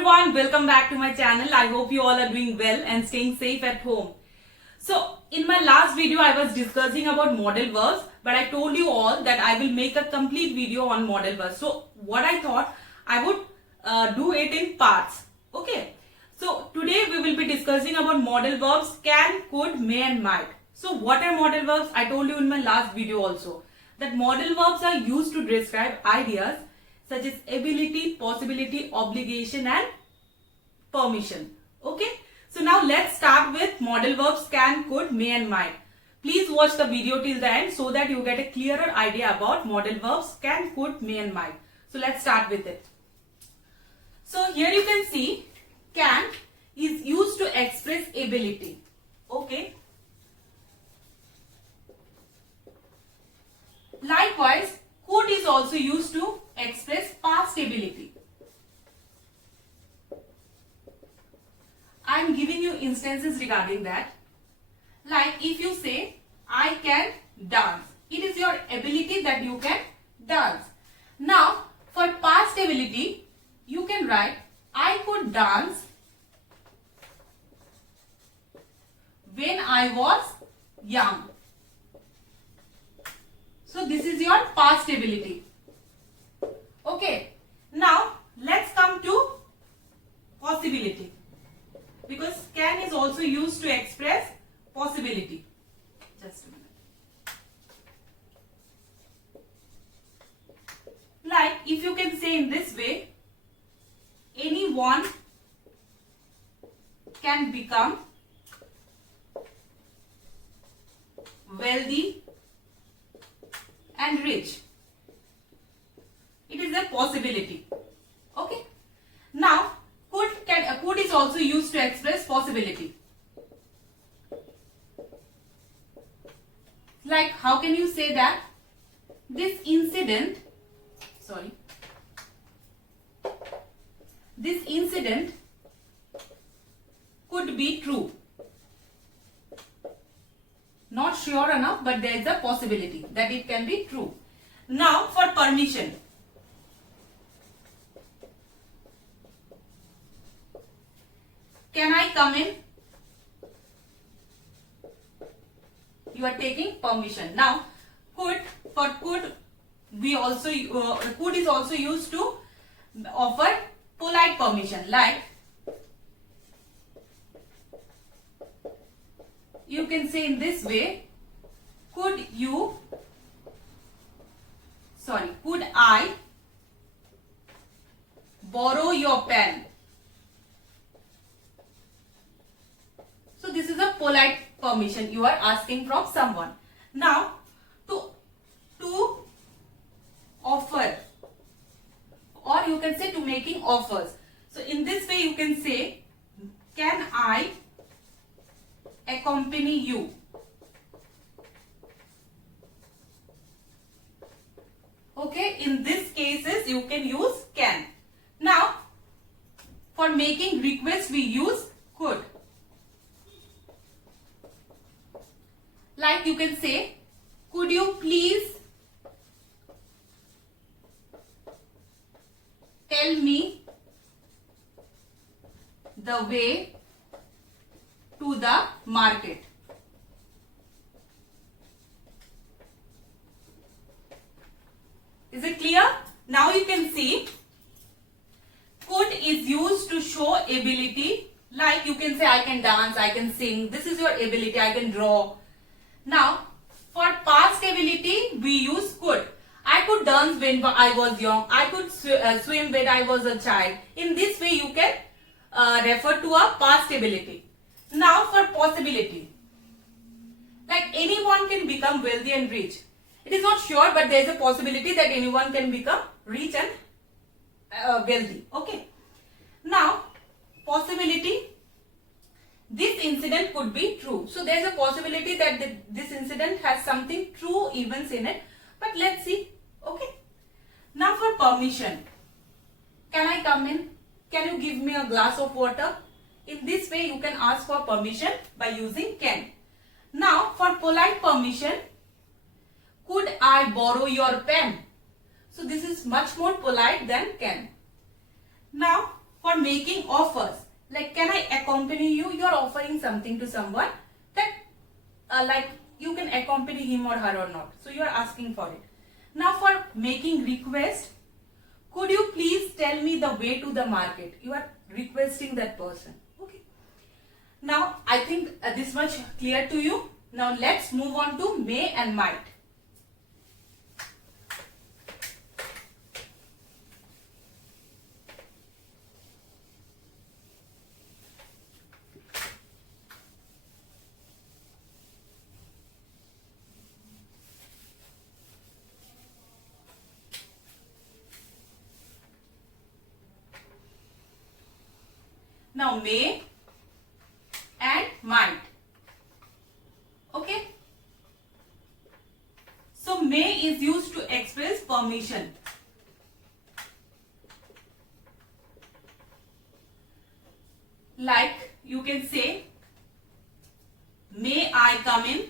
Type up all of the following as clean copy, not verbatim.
everyone, welcome back to my channel. I hope you all are doing well and staying safe at home. So in my last video I was discussing about modal verbs, but I told you all that I will make a complete video on modal verbs. So what I thought, I would do it in parts. Okay. So today we will be discussing about modal verbs can, could, may and might. So what are modal verbs? I told you in my last video also that modal verbs are used to describe ideas such as ability, possibility, obligation and permission. Okay. So now let's start with modal verbs can, could, may and might. Please watch the video till the end so that you get a clearer idea about modal verbs can, could, may and might. So let's start with it. So here you can see can is used to express ability. Okay. Likewise, could is also used to express past ability. I am giving you instances regarding that. Like if you say, I can dance. It is your ability that you can dance. Now, for past ability, you can write, I could dance when I was young. So this is your past ability. Okay. Now let's come to possibility, because can is also used to express possibility. Just a minute. Like if you can say in this way, anyone can become wealthy and rich. It is a possibility. Okay. Now, could is also used to express possibility. Like, how can you say that this incident could be true? Not sure enough, but there is a possibility that it can be true. Now, for permission. Can I come in? You are taking permission. Now, could we also could is also used to offer polite permission. Like you can say in this way, could I borrow your pen? So this is a polite permission you are asking from someone. Now to offer, or you can say to making offers. So in this way you can say, can I accompany you? Okay, in these cases you can use can. Now for making requests we use could. Like you can say, could you please tell me the way to the market? Is it clear? Now you can see could is used to show ability. Like you can say, I can dance, I can sing. This is your ability. I can draw. Now for past ability we use could. I could dance when I was young. I could swim when I was a child. In this way you can refer to a past ability. Now for possibility. Like anyone can become wealthy and rich. It is not sure, but there is a possibility that anyone can become rich and wealthy. Okay. Now possibility. This incident could be true. So there is a possibility that this incident has something true events in it. But let's see. Okay. Now for permission. Can I come in? Can you give me a glass of water? In this way you can ask for permission by using can. Now for polite permission. Could I borrow your pen? So this is much more polite than can. Now for for making offers. Like, can I accompany you? You are offering something to someone that like you can accompany him or her or not. So you are asking for it. Now for making request, could you please tell me the way to the market? You are requesting that person. Okay. Now I think this much clear to you. Now let's move on to may and might. Now may and might. Okay. So may is used to express permission. Like you can say, may I come in?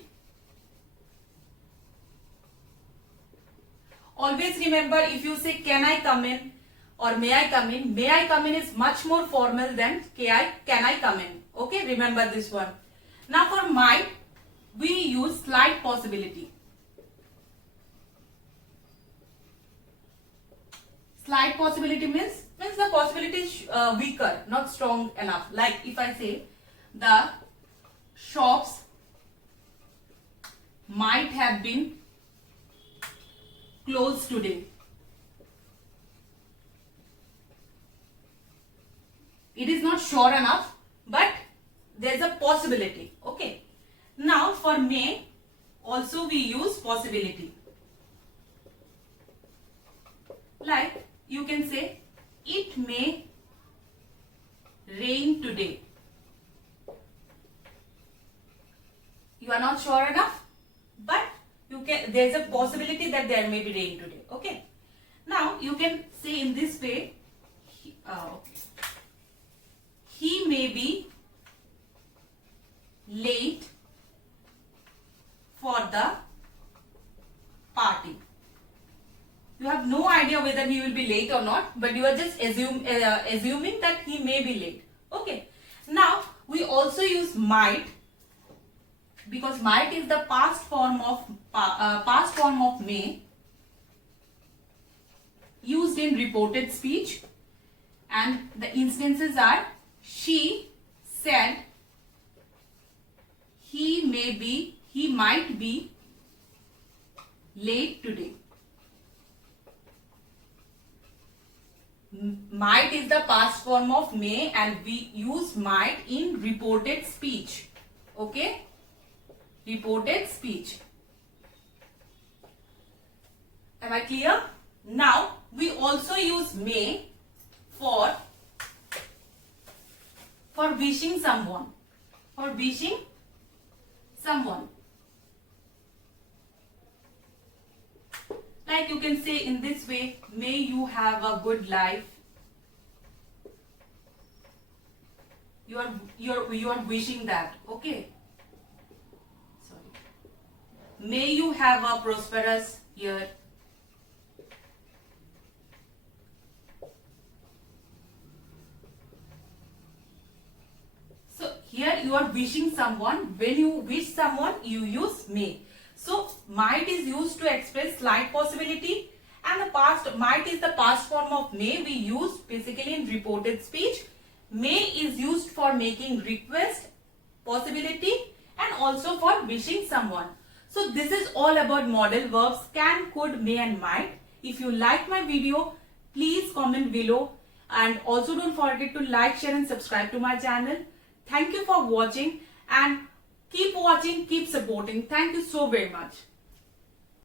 Always remember, if you say can I come in or may I come in is much more formal than can I come in. Okay, remember this one. Now for might, we use slight possibility. Slight possibility means the possibility is weaker, not strong enough. Like if I say the shops might have been closed today. It is not sure enough, but there is a possibility. Okay. Now for may, also we use possibility. Like you can say, it may rain today. You are not sure enough, but there is a possibility that there may be rain today. Okay. Now you can say in this way, he may be late for the party. You have no idea whether he will be late or not, but you are just assuming that he may be late. Okay. Now we also use might, because might is the past form of may, used in reported speech, and the instances are she said he might be late today. Might is the past form of may and we use might in reported speech. Okay? Reported speech. Am I clear? Now we also use may for wishing someone. For wishing someone. Like you can say in this way, may you have a good life. You are wishing that. Okay. Sorry. May you have a prosperous year. So here you are wishing someone. When you wish someone, you use may. So might is used to express slight possibility, and might is the past form of may we use basically in reported speech. May is used for making request, possibility, and also for wishing someone. So this is all about modal verbs can, could, may and might. If you like my video, please comment below, and also don't forget to like, share and subscribe to my channel. Thank you for watching, and keep watching, keep supporting. Thank you so very much.